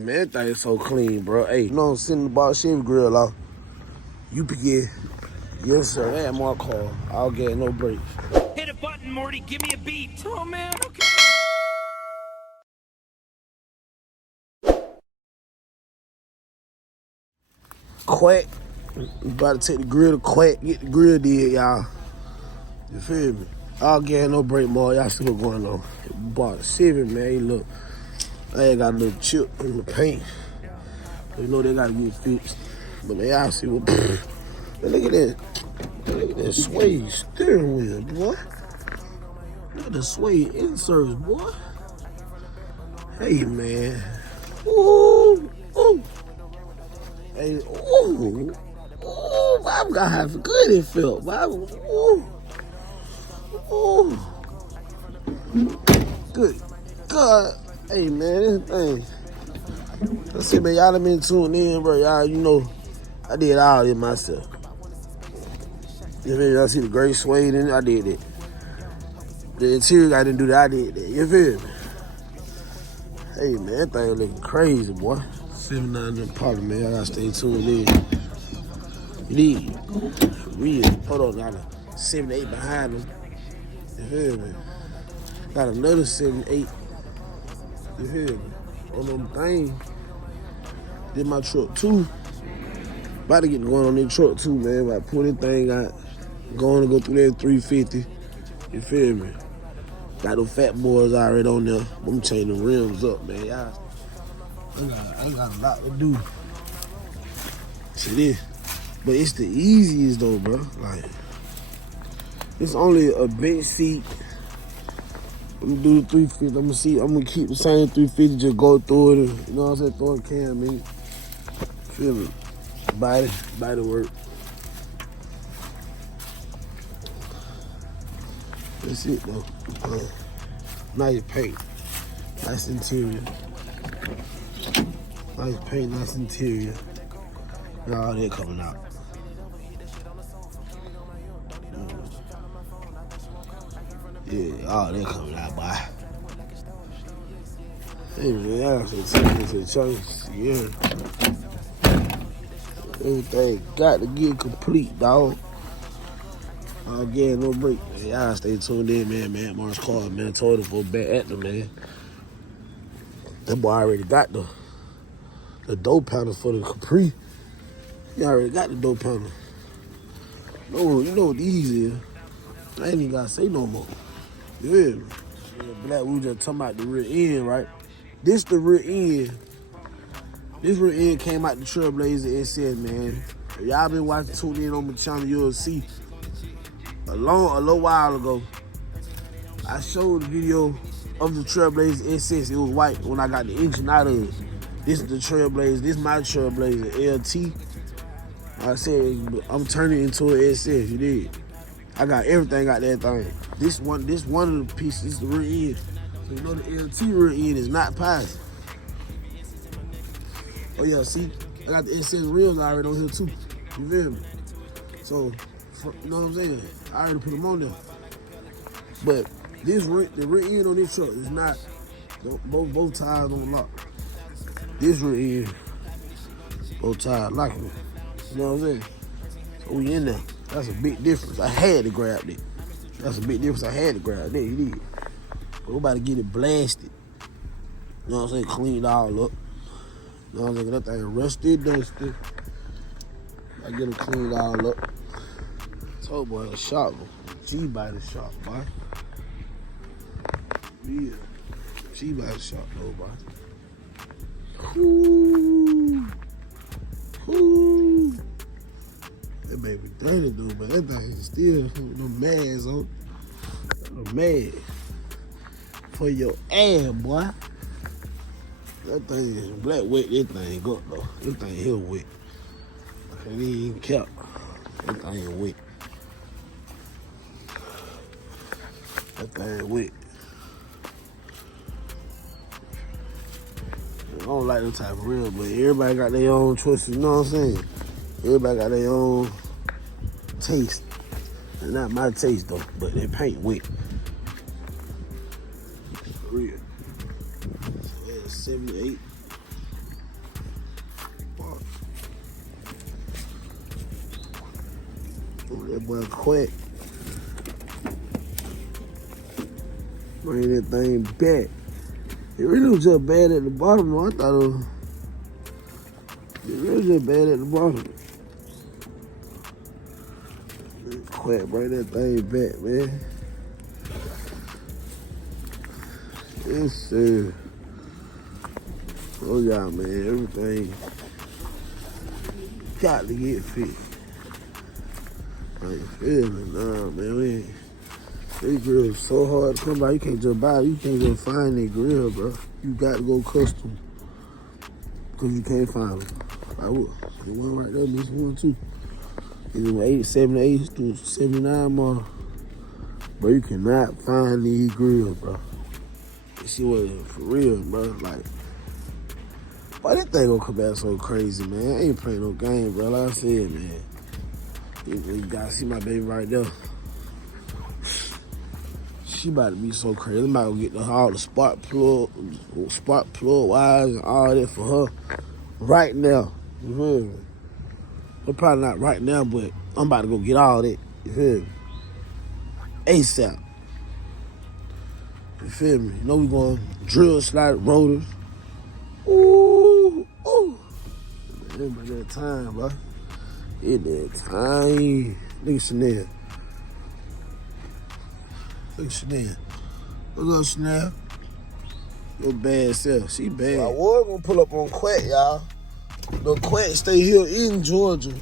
Man, that thing is so clean, bro. Hey, you know I'm sitting the Box Chevy grill off. You begin. Yes, sir. That my car. I'll get no brakes. Hit a button, Morty. Give me a beat. Oh, man. Okay. Quack. You about to take the grill to quack. Get the grill did, y'all. You feel me? I'll get no break, more. Y'all see what's going on. Box Chevy, man. Hey, look. I ain't got a little chip in the paint. You know they gotta get fixed. But man, y'all see what. Man, look at that. Look at that suede steering wheel, boy. Look at the suede inserts, boy. Hey, man. Ooh, ooh. Hey, ooh. Ooh, I forgot how good it felt. Ooh. Ooh. Good God. Hey, man, this thing. Let's see, man, y'all done been tuned in, bro. Y'all, you know, I did all this myself. You feel me? Y'all see the gray suede in it? I did it. The interior, I didn't do that. I did that. You feel me? Hey, man, that thing looking crazy, boy. 79 Impala, man. I gotta stay tuned in. You need real. Hold on, got a 78 behind them. You feel me? Got another 78. You feel me? On them things. Did my truck too. About to get going on that truck too, man. About to pull that thing out. Going to go through that 350. You feel me? Got them fat boys already on there. I'm changing the rims up, man. Y'all, I got a lot to do. See this? But it's the easiest though, bro. Like, it's only a bench seat. I'm gonna do the 350. I'm gonna keep the same 350, just go through it. And, you know what I'm saying? Throw a cam in. Feel me? Body work. That's it though. Nice paint. Nice interior. Nice paint, nice interior. And all that coming out. Yeah, all that coming out, boy. Hey, man, I should take this to the church. Yeah. Everything got to get complete, dog. Again, no break. Man, y'all stay tuned in, man. MaddMarksCars, man. Told him for back at them, man. That boy already got the dough pounder for the Capri. He already got the dough pounder. No, you know what these is. I ain't even gotta say no more. You hear me? Yeah, Black, we just talking about the rear end, right? This the rear end. This rear end came out the Trailblazer SS, man. If y'all been watching, tuned in on my channel, you'll see. A little while ago, I showed the video of the Trailblazer SS. It was white when I got the engine out of it. This is the Trailblazer. This is my Trailblazer LT. I said I'm turning it into an SS. You did. I got everything out that thing. This one of the pieces is the rear end. So you know the LT rear end is not passing. Oh yeah, see, I got the SS rims already on here too. You feel me? So, you know what I'm saying? I already put them on there. But the rear end on this truck is not, both tires on lock. This rear end, both tires locking. You know what I'm saying? So we in there. That's a big difference. I had to grab it. That's a big difference. I had to grab it. You did. But we about to get it blasted. You know what I'm saying? Cleaned all up. You know what I'm saying? That thing rusted, dusty. I get it cleaned all up. Told boy a shop. G by the shop, boy. Yeah. G by the shop, though, boy. Ooh. Ooh. That baby dirty, dude, but that thing is still no mags on. A mag for your ass, boy. That thing is black wet. That thing up though. This thing here wet. I can't even count. That thing wet. That thing wet. I don't like them type of real, but everybody got their own choices. You know what I'm saying? Everybody got their own taste. And not my taste though, but that paint wet. For real. So, yeah, 78. Oh, that boy quick. Bring that thing back. It really was just bad at the bottom, though. I thought it really just bad at the bottom. Quick, bring that thing back, man. Yes, sir. Oh, yeah, man. Everything got to get fixed. I ain't feeling, nah, man. This grill is so hard to come by. You can't just buy it. You can't just find that grill, bro. You got to go custom because you can't find them. I would. The one right there, this one too. It's 78 to 79 model. Bro, you cannot find these grills, bro. This shit was for real, bro. Like, but this thing gonna come back so crazy, man. I ain't playing no game, bro. Like I said, man. You gotta see my baby right there. She about to be so crazy. I'm about to get all the spark plug wires and all that for her right now. You feel me? Well, probably not right now, but I'm about to go get all that. You feel me? ASAP. You feel me? You know we going drill slide rotors. Ooh, ooh. Man, it that time, bro. It that time. Look at Chanel. Look at Chanel. What's up, Chanel? Your bad self. She bad. Well, I was gonna pull up on Quack, y'all. The Quack stay here in Georgia.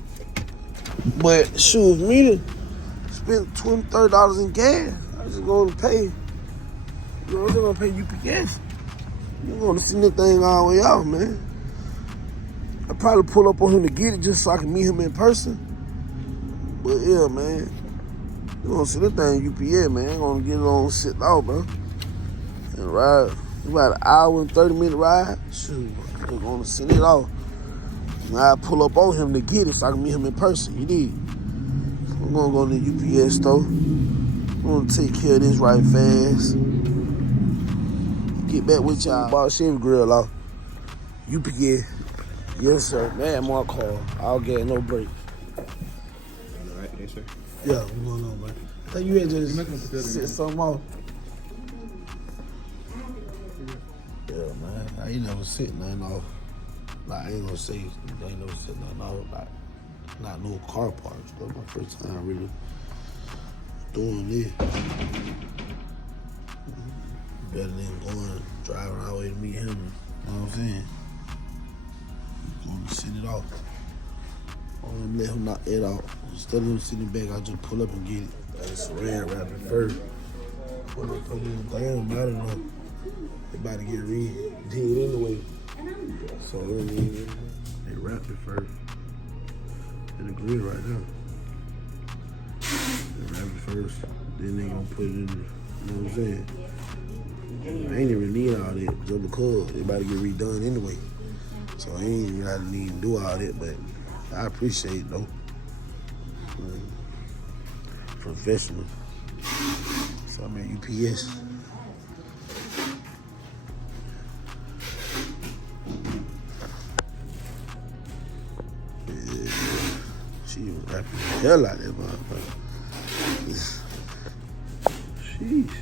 But shoot, me to spend $20, $30 in gas, I just going to pay. You know, I'm just gonna pay UPS. You're gonna see the thing all the way out, man. I probably pull up on him to get it just so I can meet him in person. But yeah, man. You're gonna see the thing UPS, man. I'm gonna get it on sit out, bro. And ride. It's about an hour and 30-minute ride. Shoot, I'm gonna send it off. And I pull up on him to get it so I can meet him in person. You need. I'm gonna go to the UPS store. I'm gonna take care of this right fast. Get back with y'all. Box Chevy Grill off. UPS. Yes, sir. MaddMarksCars. I'll get no break. All right, yes, sir. Yeah, what's going on, man? I thought you had just sit something off. Yeah, man. I ain't never sit nothing off. Like, I ain't gonna say I ain't never sit nothing off. Like, not no car parts. That's my first time really doing this. Better than driving all the way to meet him. You know what I'm saying? Gonna send it off. I'm gonna let him knock it out. Instead of him sitting back, I just pull up and get it. It's red wrapping first. Put it in the thing, I don't know. They about to get did anyway. So they wrap it first. In the grill right now. They wrap it first. Then they gonna put it in, you know what I'm saying? I ain't even need all that just because they about to get redone anyway. So I ain't even gotta need to do all that, but I appreciate it though. Professional. So I'm at UPS. Yeah. She was rapping the hell out of that motherfucker. Sheesh.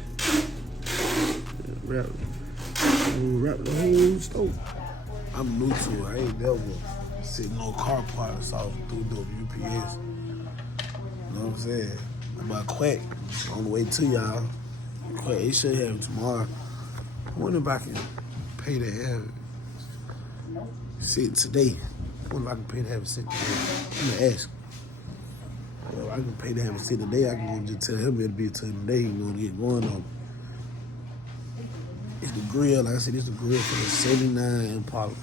Wrap the whole stove. I'm new to it. I ain't never sitting on car parts off through the UPS. You know what I'm saying? About Quack on the way to y'all. Quack, it should have it tomorrow. I wonder if I can pay to have it sit today. I wonder if I can pay to have it sit today. I'm gonna ask. Well, I can pay to have it sit today. I can just tell him it'll be till today. He's gonna get going on. It's the grill, like I said, it's the grill for the 79 Impala.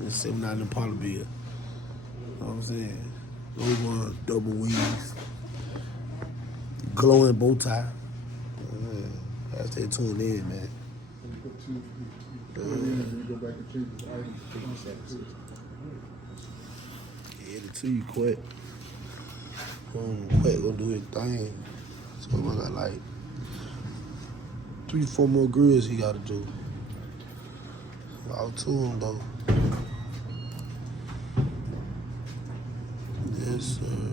The 79 Impala bill. You know what I'm saying? Those ones, double wings, glowing bow tie. I stay tuned in, man. Yeah, the two you quit. Quit gonna do his thing. So I got like 3-4 more grills he gotta do. All two of them though. Yes, sir.